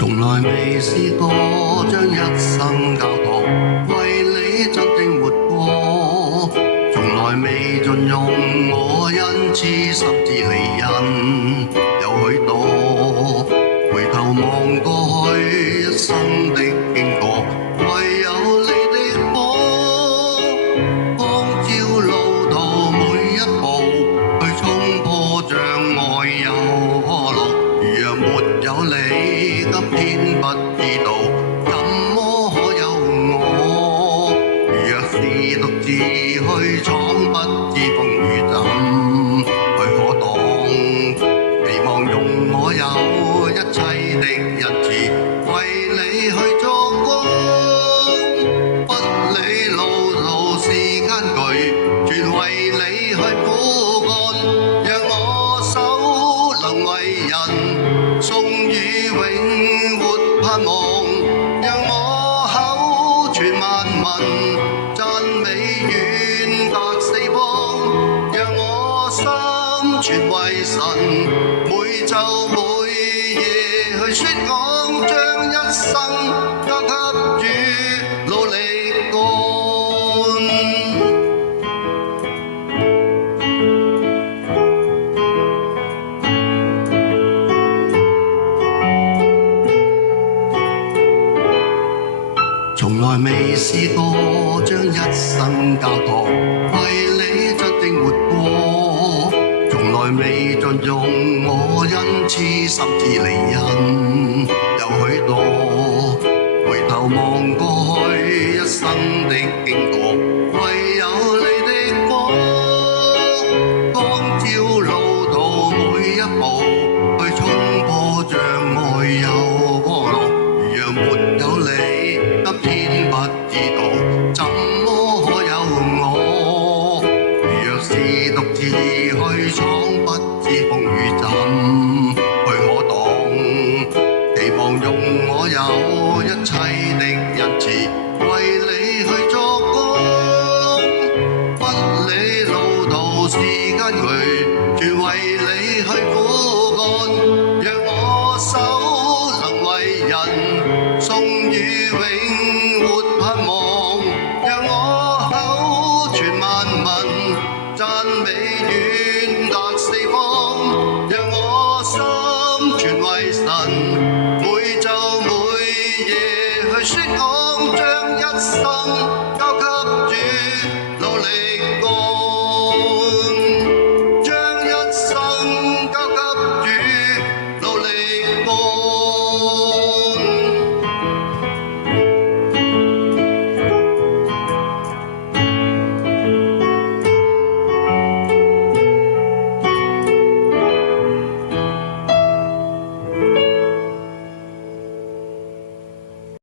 從來未試過將一生交託，為你真正活過，從來未盡用我恩賜，甚至離人有許多，回頭望過去一生的經過，唯有你的火光照路途每一步，去衝破障礙有可樂。若沒有你，今天不知道怎麼可有我。若是獨自去闖，不知風雨怎去可擋。期望用我有一切的恩賜，為你去作光。不理路途是艱巨，全為你去苦幹。讓我手能為人送與永活盼望，讓我口傳萬民讚美遠達四方，讓我心全為神每晝每夜去宣講，將一生交給主努力幹。從來未試過將一生交託，為你真正活過，從來未盡用我恩賜，甚至離人有許多，回頭望過去一生的經過，唯有你的光光照路途每一步，去衝破障礙有可樂。若沒有你，今天不知道怎麼可有我。若是獨自去闖，不知風雨怎去可擋。期望用我有一切的恩賜，為你去作光。不理路途是艱巨，全為你去苦幹。讓我手能為人送與永活盼望，讓我口傳萬民讚美遠達四方，讓我心全為神每晝每夜去宣講，將一生交給主努力